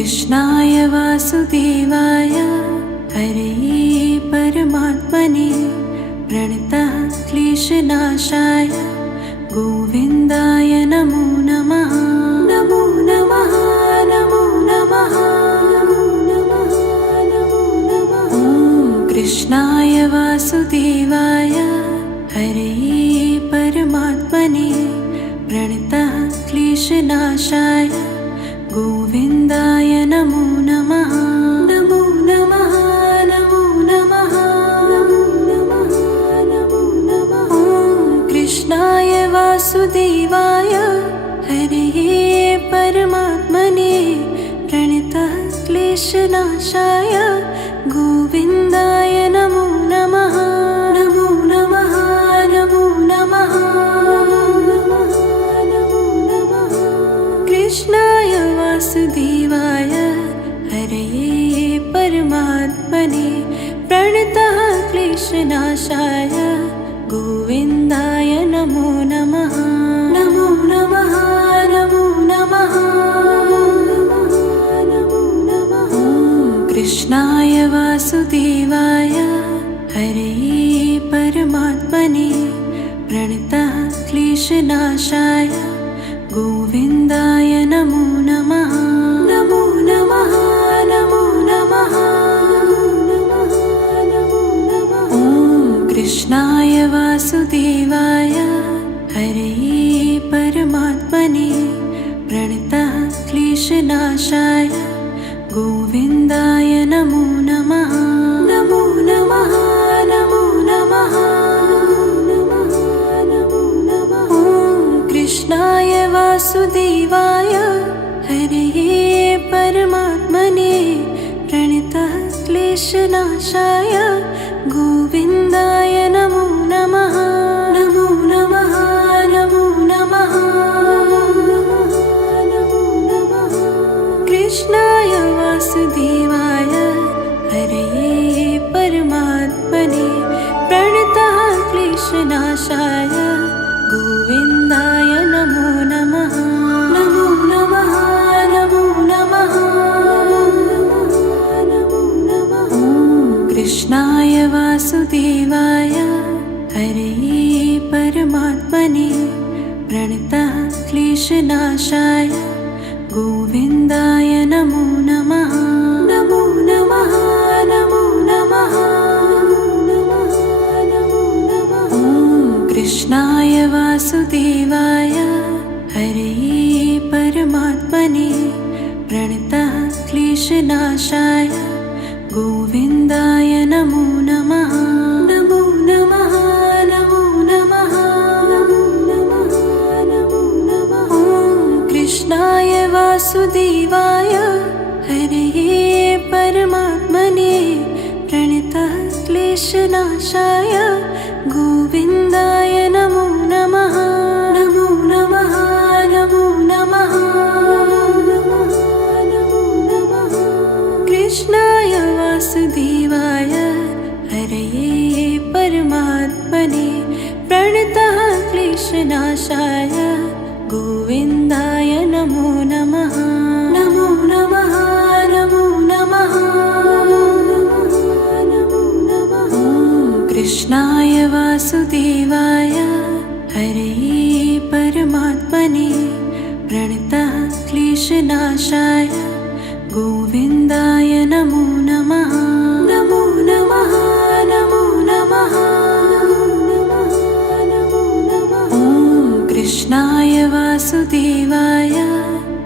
कृष्णाय वासुदेवाय हरये परमात्मने प्रणतः क्लेशनाशाय गोविन्दाय नमो नमः। नमो नमः नमो नमः नमो नमः नमो नमः। कृष्णाय वासुदेवाय हरये परमात्मने प्रणतः क्लेशनाशाय गोविन्दाय नमो नमः। नमो नमः नमो नमः नमो नमः नमो नमः। कृष्णाय वासुदेवाय हरये परमात्मने प्रणतः क्लेशनाशाय गोविन्दाय नमो नमः। नमो नमः नमो नमः नमो नमः नमो नमः। कृष्णाय वासुदेवाय हरये परमात्मने प्रणतः क्लेशनाशाय गोविन्दाय नमो नमः। नमो नमः नमो नमः नमो नमः। कृष्णाय वासुदेवाय हरये परमात्मने प्रणतः क्लेशनाशाय गोविन्दाय नमो नमः। नमो नमः नमो नमः नमो नमः। कृष्णाय वासुदेवाय हरये परमात्मने प्रणतः क्लेशनाशाय गोविन्दाय नमो नमः। नमो नमः नमो नमः नमो नमः। कृष्णाय वासुदेवाय हरये परमात्मने प्रणतः क्लेशनाशाय गोविन्दाय नमो नमः। नमो नमः नमो नमः नमो नमः। कृष्णाय वासुदेवाय हरये परमात्मने प्रणतः क्लेशनाशाय गोविन्दाय नमो नमः। नमो नमः नमो नमः नमो नमः। कृष्णाय वासुदेवाय हरये परमात्मने प्रणतः क्लेशनाशाय गोविन्दाय नमो नमः। नमो नमः नमो नमः नमो नमः। कृष्णाय वासुदेवाय हरये परमात्मने प्रणतः क्लेशनाशाय गोविन्दाय नमो नमः। नमो नमः नमो नमः नमो नमः नमो नमः। कृष्णाय वासुदेवाय हरये परमात्मने प्रणतः क्लेशनाशाय गोविन्दाय नमो नमः। नमो नमः नमो नमः नमो नमः। कृष्णाय वासुदेवाय हरये परमात्मने प्रणतः क्लेशनाशाय गोविन्दाय नमो नमः। नमो नमः नमो नमः नमो नमः। कृष्णाय वासुदेवाय हरये परमात्मने प्रणतः क्लेशनाशाय गोविन्दाय नमो नमः। नमो नमः नमो नमः नमो नमः। कृष्णाय वासुदेवाय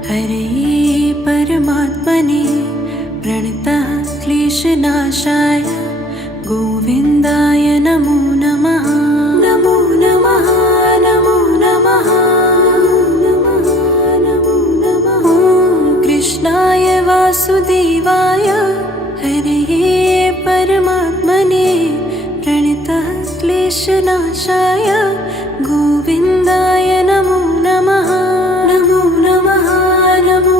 हरये परमात्मने प्रणतः क्लेशनाशाय गोविन्दाय नमो नमः। नमो नमः नमो नमः नमो नमः। कृष्णाय वासुदेवाय हरये परमात्मने प्रणतः क्लेशनाशाय गोविन्दाय नमो नमः। नमो नमः नमो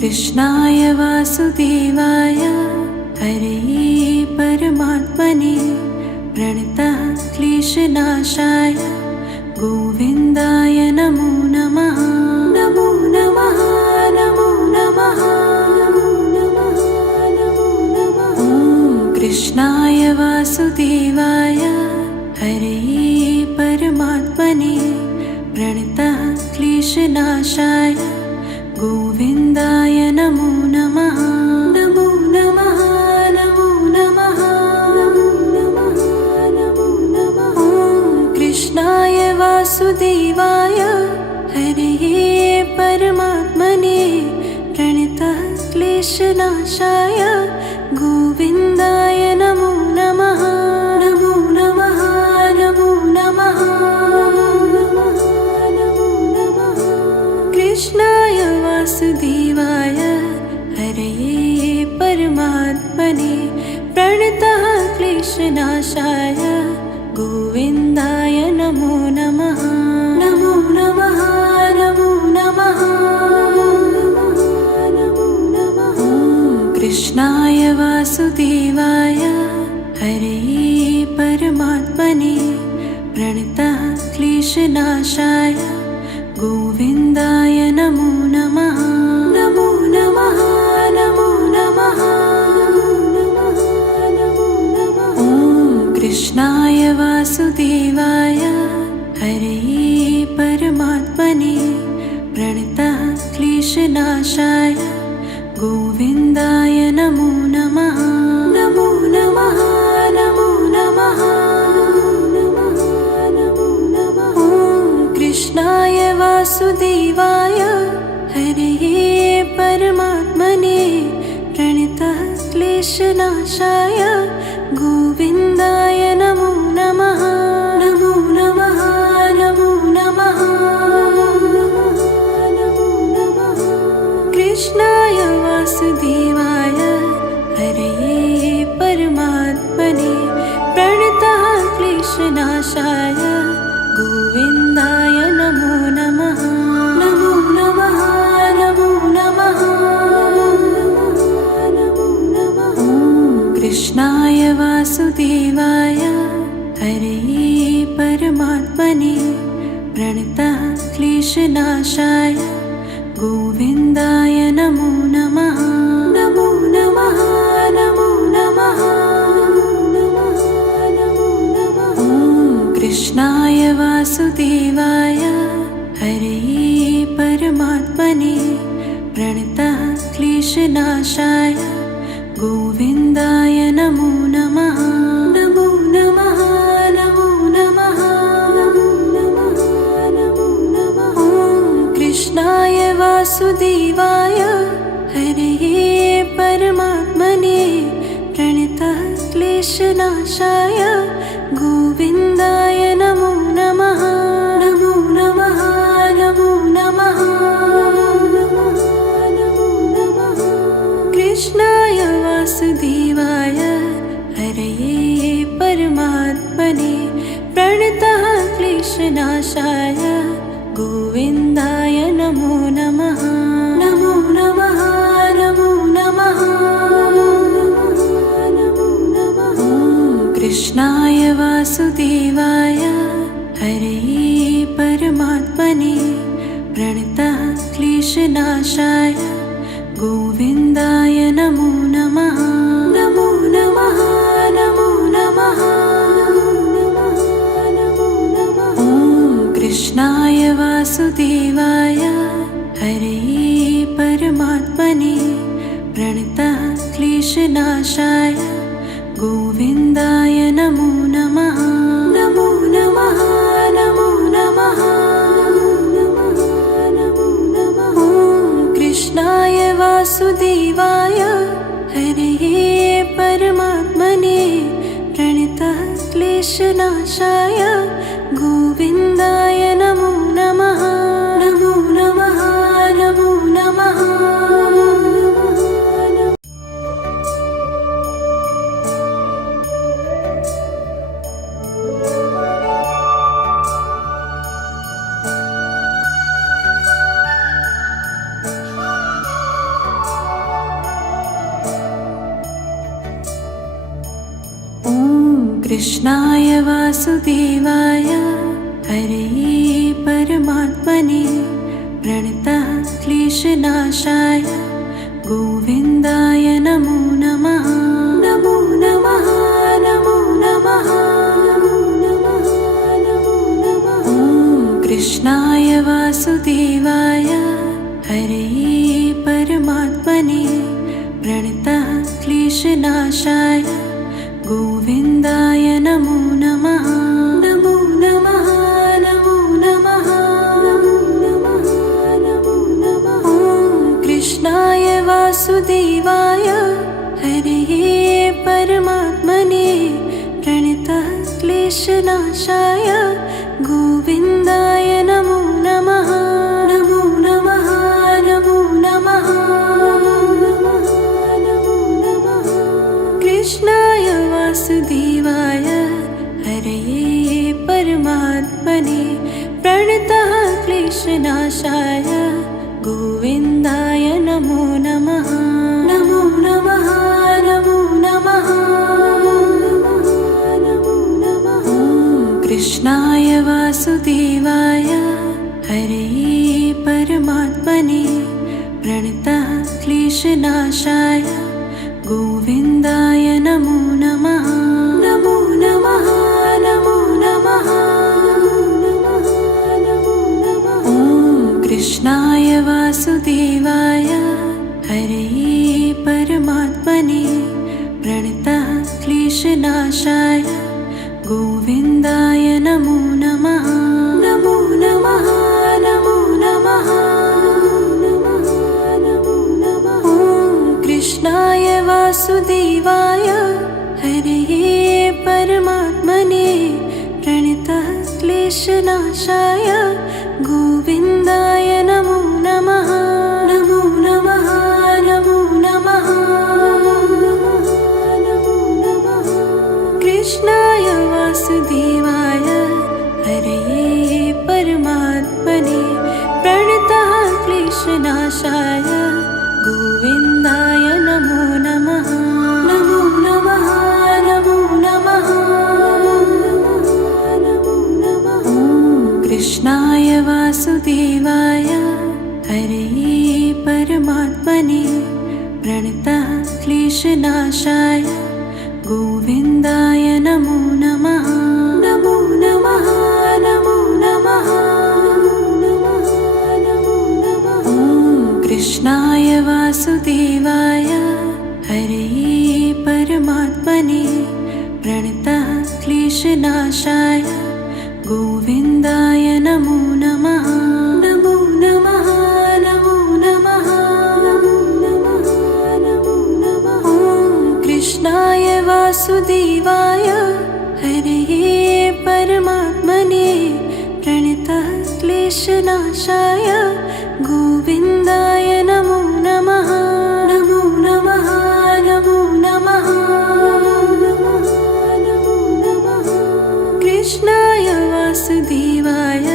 कृष्णाय वासुदेवाय हरे परमात्मने प्रणतः क्लेशनाशाय गोविन्दाय नमो नमः। नमो नमः नमो नमः कृष्णाय वासुदेवाय हरे परमात्मने प्रणतः क्लेशनाशाय गोविन्दाय नमो नमः। नमो नमः नमो नमः कृष्णाय वासुदेवाय हरे परमात्मने प्रणतः क्लेशनाशाय गोविन्दाय नमो नमः। नमो नमः नमो नमः कृष्णाय वासुदेवाय हरे परमात्मने प्रणतः क्लेशनाशाय गोविन्दाय नमो नमः। नमो नमः नमो नमः कृष्णाय वासुदेवाय हरे परमात्मने प्रणतः क्लेशनाशाय गोविन्दाय नमो नमः। नमो नमः नमो नमः कृष्णाय वासुदेवाय हरे परमात्मने प्रणतः क्लेशनाशाय गोविन्दाय नमो नमः। नमो नमः नमो नमः कृष्णाय वासुदेवाय हरे परमात्मने प्रणतः क्लेशनाशाय गोविन्दाय नमो नमः। नमो नमः नमो नमः कृष्णाय वासुदेवाय हरे परमात्मने प्रणतः क्लेशनाशाय गोविन्दाय नमो नमः। नमो नमः नमो नमः कृष्णाय वासुदेवाय हरे परमात्मने प्रणतः क्लेशनाशाय गोविन्दाय नमो नमः। नमो नमः नमो नमः कृष्णाय वासुदेवाय हरे परमात्मने प्रणतः क्लेशनाशाय गोविन्दाय नमो नमः। नमो नमः नमो नमः कृष्णाय वासुदेवाय हरे परमात्मने प्रणतः क्लेशनाशाय गोविन्दाय नमो नमः। नमो नमः नमो नमः कृष्णाय वासुदेवाय हरे परमात्मने प्रणतः क्लेशनाशाय गोविन्दाय नमो नमः। नमो नमः नमो नमः कृष्णाय वासुदेवाय हरे परमात्मने प्रणतः क्लेशनाशाय गोविन्दाय नमो नमः। नमो नमः नमो नमः कृष्णाय वासुदेवाय हरे परमात्मने प्रणतः क्लेशनाशाय गोविन्दाय नमो नमः। नमो नमः नमो नमः कृष्णाय वासुदेवाय हरे परमात्मने प्रणतः क्लेशनाशाय गोविन्दाय नमो नमः। नमो नमः नमो नमः वासुदेवाय हरे परमात्मने प्रणतः क्लेशनाशाय गोविन्दाय नमो नमः। नमो नमः नमो नमः नमो नमः नमो नमः। कृष्णाय वासुदेवाय हरे परमात्मने प्रणतः क्लेशनाशाय गोविन्दाय नमो नमः। नमो नमः नमो नमः नमो नमः नमो नमः। कृष्णाय वासुदेवाय हरे परमात्मने प्रणतः क्लेशनाशाय गोविन्दाय नमो नमः। नमो नमः नमो नमः नमो नमः। कृष्णाय वासुदेवाय हरे परमात्मने प्रणतः क्लेशनाशाय गोविन्दाय नमो नमः। नमो नमः नमो नमः नमो नमः। कृष्णाय वासुदेवाय हरे परमात्मने प्रणतः क्लेशनाशाय गोविन्दाय नमो नमः। नमो नमः नमो नमः नमो नमः। कृष्णाय वासुदेवाय हरे परमात्मने प्रणतः क्लेशनाशाय गोविन्दाय नमो नमः। नमो नमः नमो नमः नमो नमः। कृष्णाय वासुदेवाय हरे परमात्मने प्रणतः क्लेशनाशाय गोविन्दाय नमो नमः। नमो नमः नमो नमः नमो नमः। कृष्णाय वासुदेवाय हरे परमात्मने प्रणतः क्लेशनाशाय गोविन्दाय नमो नमः। नमो नमः नमो नमः नमो नमः। कृष्णाय वासुदेवाय हरे परमात्मने प्रणतः क्लेशनाशाय गोविन्दाय नमो नमः। नमो नमः नमो नमः नमो नमः। कृष्णाय वासुदेवाय हरे परमात्मने प्रणतः क्लेशनाशाय गोविन्दाय नमो नमः। नमो नमः नमो नमः नमो नमः। कृष्णाय वासुदेवाय हरे परमात्मने प्रणतः क्लेशनाशाय गोविन्दाय नमो नमः। नमो नमः नमो नमः नमो नमः। कृष्णाय वासुदेवाय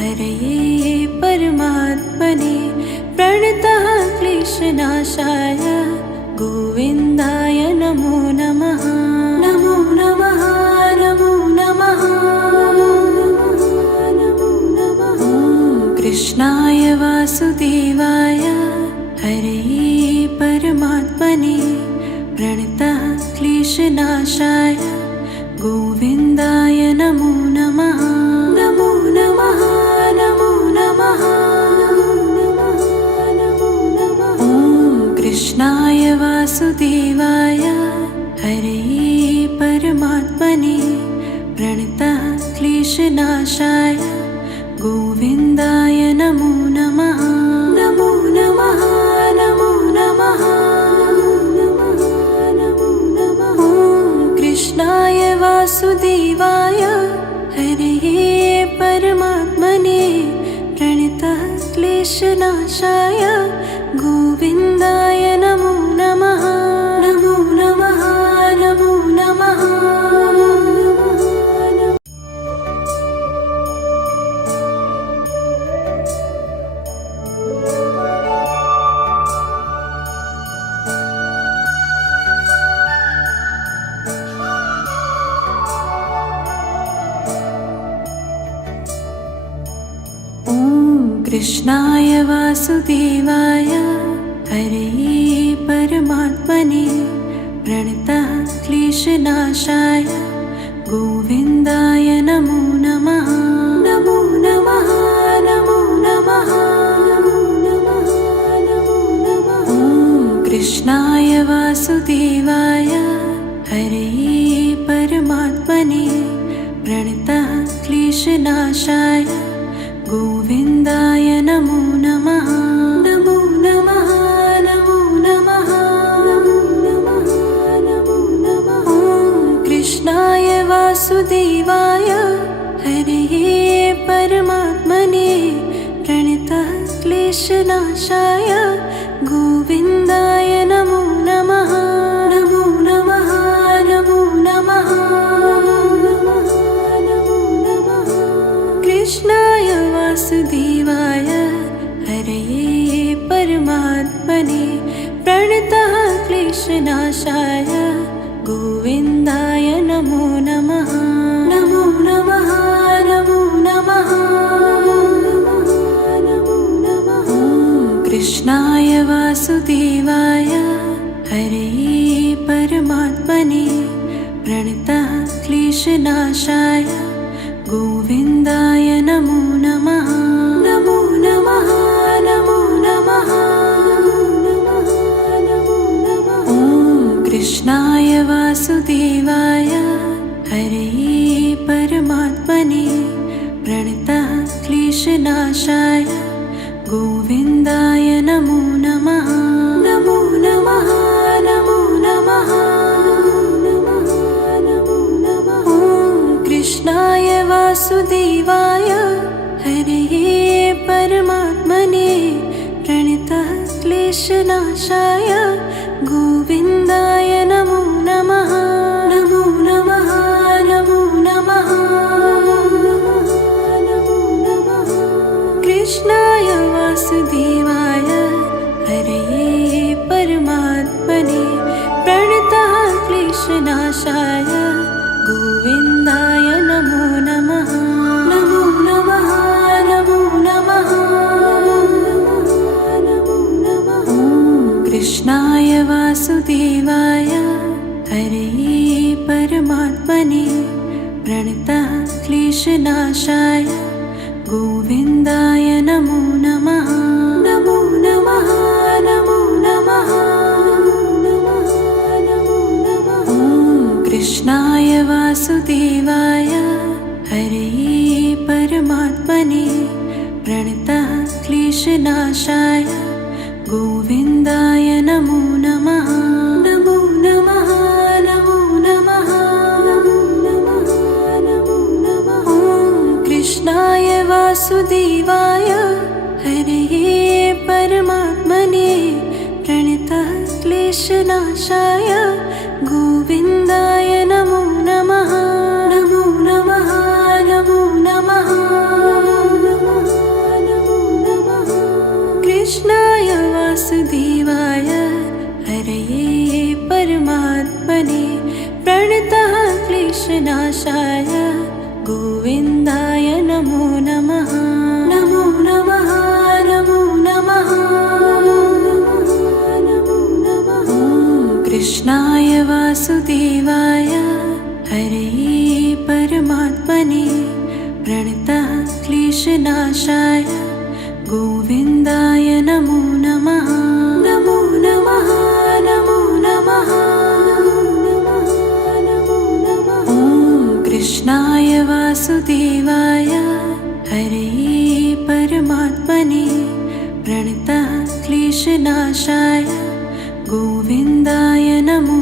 हरे परमात्मने प्रणतः क्लेशनाशाय गोविन्दाय नमो नमः। नमो नमः नमो नमः नमो नमः। कृष्णाय वासुदेवाय हरे परमात्मने प्रणतः क्लेशनाशाय गोविन्दाय नमो नमः। नमो नमः नमो नमः नमो नमः। कृष्णाय वासुदेवाय हरे परमात्मने प्रणतः क्लेशनाशाय गोविन्दाय नमो नमः। नमो नमः नमो नमः नमो नमः। कृष्णाय वासुदेवाय हरे परमात्मने प्रणतः क्लेशनाशाय गोविन्दाय नमो नमः। नमो नमः नमो नमः। कृष्णाय वासुदेवाय हरे परमात्मने प्रणतः क्लेशनाशाय गोविन्दाय नमो नमः। नमो नमः नमो नमः नमो नमः नमो नमः। कृष्णाय वासुदेवाय हरे परमात्मने प्रणतः क्लेशनाशाय गोविन्दाय नमो नमः। नमो नमः नमो नमः नमो नमः नमो नमः। कृष्णाय वासुदेवाय हरे परमात्मने प्रणतः क्लेशनाशाय गोविन्दाय नमो नमः। नमो नमः नमो नमः नमो नमः। कृष्णाय वासुदेवाय हरे परमात्मने प्रणतः क्लेशनाशाय गोविन्दाय नमो नमः। नमो नमः नमो नमः नमो नमः। कृष्णाय वासुदेवाय हरे परमात्मने प्रणतः क्लेशनाशाय गोविन्दाय नमो नमः। नमो नमः नमो नमः नमो नमः। कृष्णाय वासुदेवाय हरे परमात्मने प्रणतः क्लेशनाशाय गोविन्दाय नमो नमः। नमो नमः नमो नमः नमो नमः। कृष्णाय वासुदेवाय हरे परमात्मने प्रणतः क्लेशनाशाय गोविन्दाय नमो नमः। नमो नमः नमो नमः नमो नमः। कृष्णाय वासुदेवाय हरे परमात्मने प्रणतः क्लेशनाशाय गोविन्दाय नमो नमः। नमो नमः नमो नमः नमो नमः। कृष्णाय वासुदेवाय हरे परमात्मने प्रणतः क्लेशनाशाय गोविन्दाय नमो नमः। नमो नमः नमो नमः नमो नमः। कृष्णाय वासुदेवाय हरे परमात्मने प्रणतः क्लेशनाशाय गोविन्दाय नमो नमः। नमो नमः नमो नमः नमो नमः। कृष्णाय वासुदेवाय हरे परमात्मने प्रणतः क्लेशनाशाय गोविन्दाय नमो नमः। नमो नमः नमो नमः नमो नमः। कृष्णाय वासुदेवाय हरे परमात्मने प्रणतः क्लेशनाशाय गोविन्दाय नमो नमः। नमो नमः नमो नमः नमो नमः। कृष्णाय वासुदेवाय हरे परमात्मने प्रणतः क्लेशनाशाय गोविन्दाय नमो नमः। नमो नमः नमो नमः नमो नमः। कृष्णाय वासुदेवाय हरे परमात्मने प्रणतः क्लेशनाशाय गोविन्दाय नमो